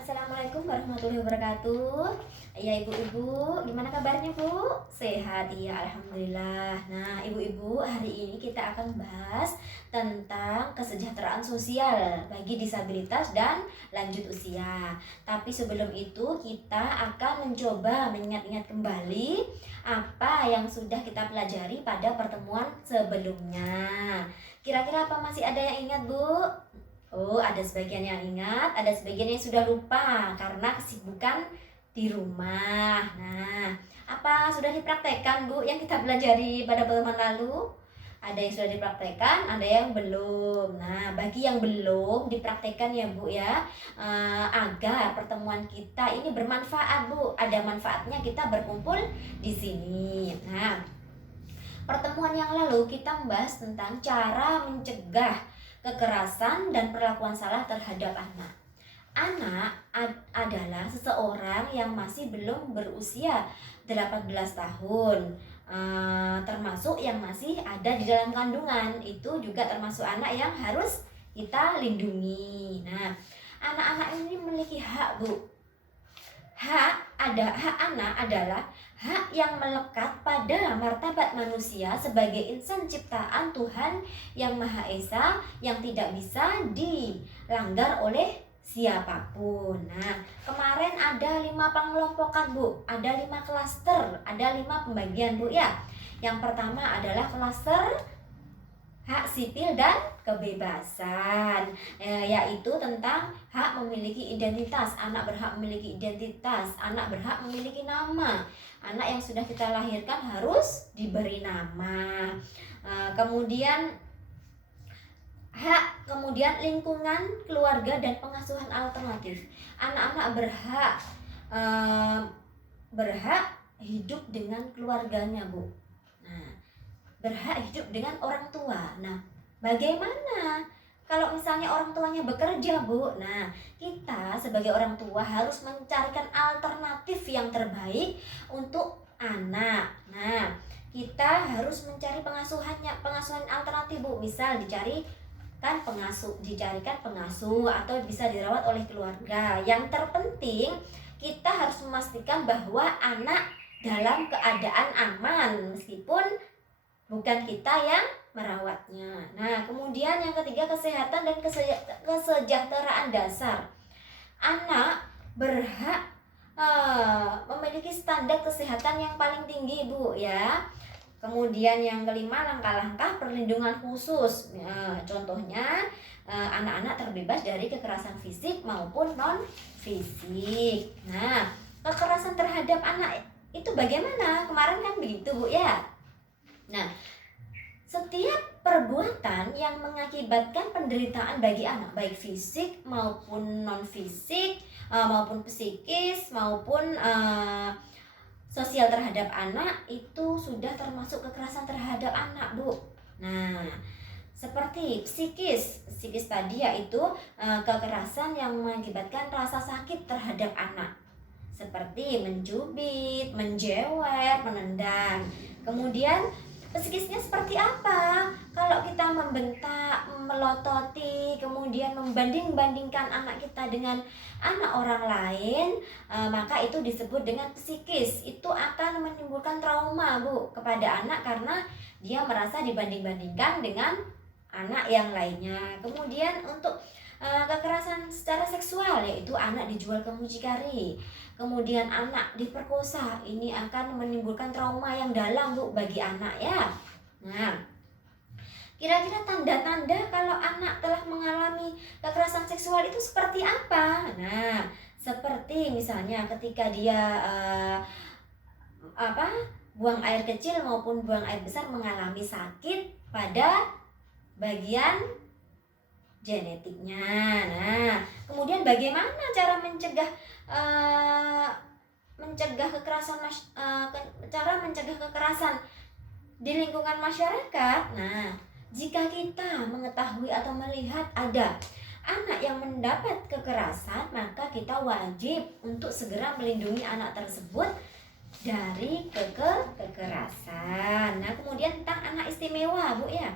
Assalamualaikum warahmatullahi wabarakatuh. Ya ibu-ibu, gimana kabarnya bu? Sehat? Iya alhamdulillah. Nah ibu-ibu, hari ini kita akan bahas tentang kesejahteraan sosial bagi disabilitas dan lanjut usia. Tapi sebelum itu kita akan mencoba mengingat-ingat kembali apa yang sudah kita pelajari pada pertemuan sebelumnya. Kira-kira apa masih ada yang ingat bu? Oh, ada sebagian yang ingat, ada sebagian yang sudah lupa karena kesibukan di rumah. Nah, apa sudah dipraktekkan, Bu, yang kita pelajari pada pertemuan lalu? Ada yang sudah dipraktekkan, ada yang belum. Nah, bagi yang belum dipraktekkan ya, Bu ya, agar pertemuan kita ini bermanfaat, Bu. Ada manfaatnya kita berkumpul di sini. Nah, pertemuan yang lalu kita membahas tentang cara mencegah kekerasan dan perlakuan salah terhadap anak. Anak adalah seseorang yang masih belum berusia 18 tahun, termasuk yang masih ada di dalam kandungan. Itu juga termasuk anak yang harus kita lindungi. Nah, anak-anak ini memiliki hak, Bu. Hak anak adalah hak yang melekat pada martabat manusia sebagai insan ciptaan Tuhan yang Maha Esa yang tidak bisa dilanggar oleh siapapun. Nah, kemarin ada 5 pengelompokan Bu, ada 5 klaster, ada 5 pembagian Bu ya. Yang pertama adalah klaster hak sipil dan kebebasan, yaitu tentang hak memiliki identitas. Anak berhak memiliki identitas, anak berhak memiliki nama. Anak yang sudah kita lahirkan harus diberi nama. Kemudian lingkungan, keluarga dan pengasuhan alternatif. Anak-anak berhak hidup dengan keluarganya, Bu. Nah, berhak hidup dengan orang tua. Nah, bagaimana kalau misalnya orang tuanya bekerja, Bu? Nah, kita sebagai orang tua harus mencarikan alternatif yang terbaik untuk anak. Nah, kita harus mencari pengasuhan alternatif, Bu. Misal dicarikan pengasuh atau bisa dirawat oleh keluarga. Yang terpenting kita harus memastikan bahwa anak dalam keadaan aman meskipun bukan kita yang merawatnya. Nah, kemudian yang ketiga, kesehatan dan kesejahteraan dasar. Anak berhak memiliki standar kesehatan yang paling tinggi, Bu ya. Kemudian yang kelima, langkah-langkah perlindungan khusus. Contohnya anak-anak terbebas dari kekerasan fisik maupun non fisik. Nah, kekerasan terhadap anak itu bagaimana? Kemarin kan begitu, Bu ya. Nah, setiap perbuatan yang mengakibatkan penderitaan bagi anak, baik fisik maupun non fisik, maupun psikis maupun sosial terhadap anak, itu sudah termasuk kekerasan terhadap anak, Bu. Nah, seperti psikis tadi yaitu kekerasan yang mengakibatkan rasa sakit terhadap anak, seperti mencubit, menjewer, menendang. Kemudian psikisnya seperti apa? Kalau kita membentak, melototi, kemudian membanding-bandingkan anak kita dengan anak orang lain, maka itu disebut dengan psikis. Itu akan menimbulkan trauma, Bu, kepada anak karena dia merasa dibanding-bandingkan dengan anak yang lainnya. Kemudian untuk kekerasan secara seksual, yaitu anak dijual ke mucikari, kemudian anak diperkosa, ini akan menimbulkan trauma yang dalam, Bu, bagi anak ya. Nah, kira-kira tanda-tanda kalau anak telah mengalami kekerasan seksual itu seperti apa? Nah, seperti misalnya ketika dia buang air kecil maupun buang air besar mengalami sakit pada bagian genetiknya. Nah, kemudian bagaimana cara mencegah kekerasan di lingkungan masyarakat? Nah, jika kita mengetahui atau melihat ada anak yang mendapat kekerasan, maka kita wajib untuk segera melindungi anak tersebut dari kekerasan. Nah, kemudian tentang anak istimewa, Bu ya.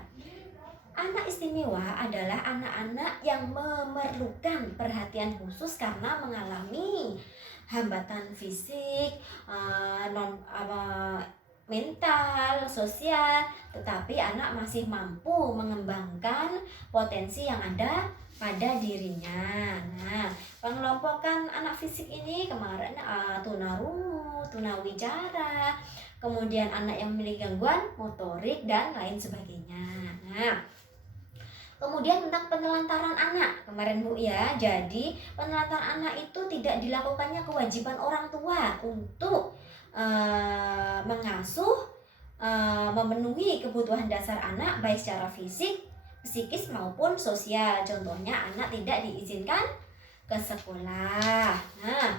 Anak istimewa adalah anak-anak yang memerlukan perhatian khusus karena mengalami hambatan fisik, mental, sosial, tetapi anak masih mampu mengembangkan potensi yang ada pada dirinya. Nah, pengelompokan anak fisik ini kemarin tunarungu, tunawicara, kemudian anak yang memiliki gangguan motorik dan lain sebagainya. Nah, kemudian tentang penelantaran anak kemarin Bu ya. Jadi penelantaran anak itu tidak dilakukannya kewajiban orang tua untuk mengasuh, memenuhi kebutuhan dasar anak baik secara fisik, psikis maupun sosial. Contohnya anak tidak diizinkan ke sekolah. Nah,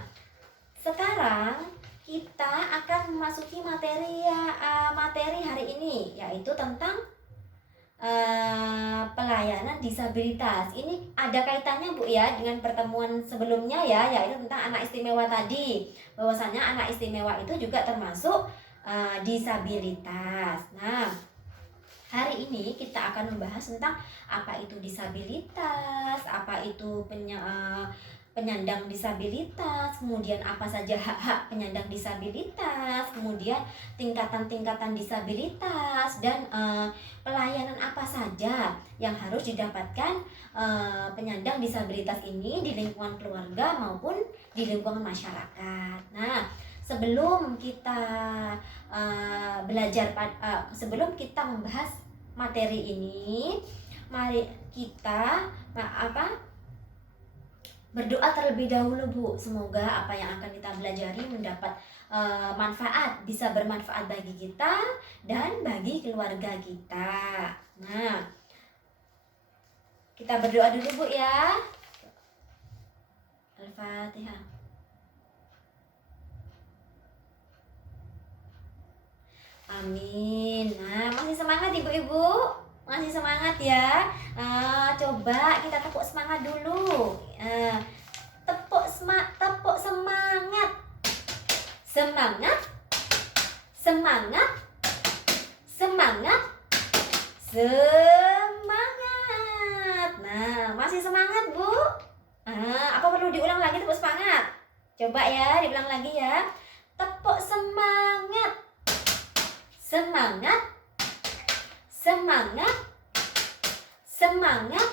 sekarang kita akan memasuki materi hari ini, yaitu tentang pelayanan disabilitas. Ini ada kaitannya Bu ya dengan pertemuan sebelumnya ya, yaitu tentang anak istimewa tadi. Bahwasanya anak istimewa itu juga termasuk disabilitas. Nah, hari ini kita akan membahas tentang apa itu disabilitas, apa itu penyandang disabilitas, kemudian apa saja hak-hak penyandang disabilitas, kemudian tingkatan-tingkatan disabilitas, dan pelayanan apa saja yang harus didapatkan penyandang disabilitas ini di lingkungan keluarga maupun di lingkungan masyarakat. Nah, sebelum kita sebelum kita membahas materi ini, mari kita berdoa terlebih dahulu Bu. Semoga apa yang akan kita pelajari mendapat manfaat, bisa bermanfaat bagi kita dan bagi keluarga kita. Nah, kita berdoa dulu Bu ya. Al-Fatihah. Amin. Nah, masih semangat ibu-ibu? Masih semangat ya? Coba kita tepuk semangat dulu. Tepuk semangat. Semangat. Semangat. Semangat. Semangat. Nah, masih semangat Bu? Apa perlu diulang lagi tepuk semangat? Coba ya, diulang lagi ya. Tepuk semangat. Semangat. Semangat. Semangat.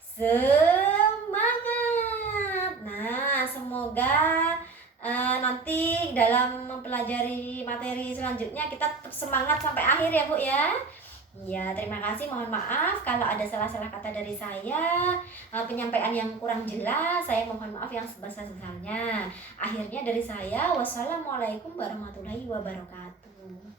Semangat. Nah, semoga nanti dalam mempelajari materi selanjutnya kita tetap semangat sampai akhir ya Bu ya. Ya, terima kasih. Mohon maaf kalau ada salah-salah kata dari saya, penyampaian yang kurang jelas, saya mohon maaf yang sebesar-besarnya. Akhirnya dari saya, wassalamualaikum warahmatullahi wabarakatuh.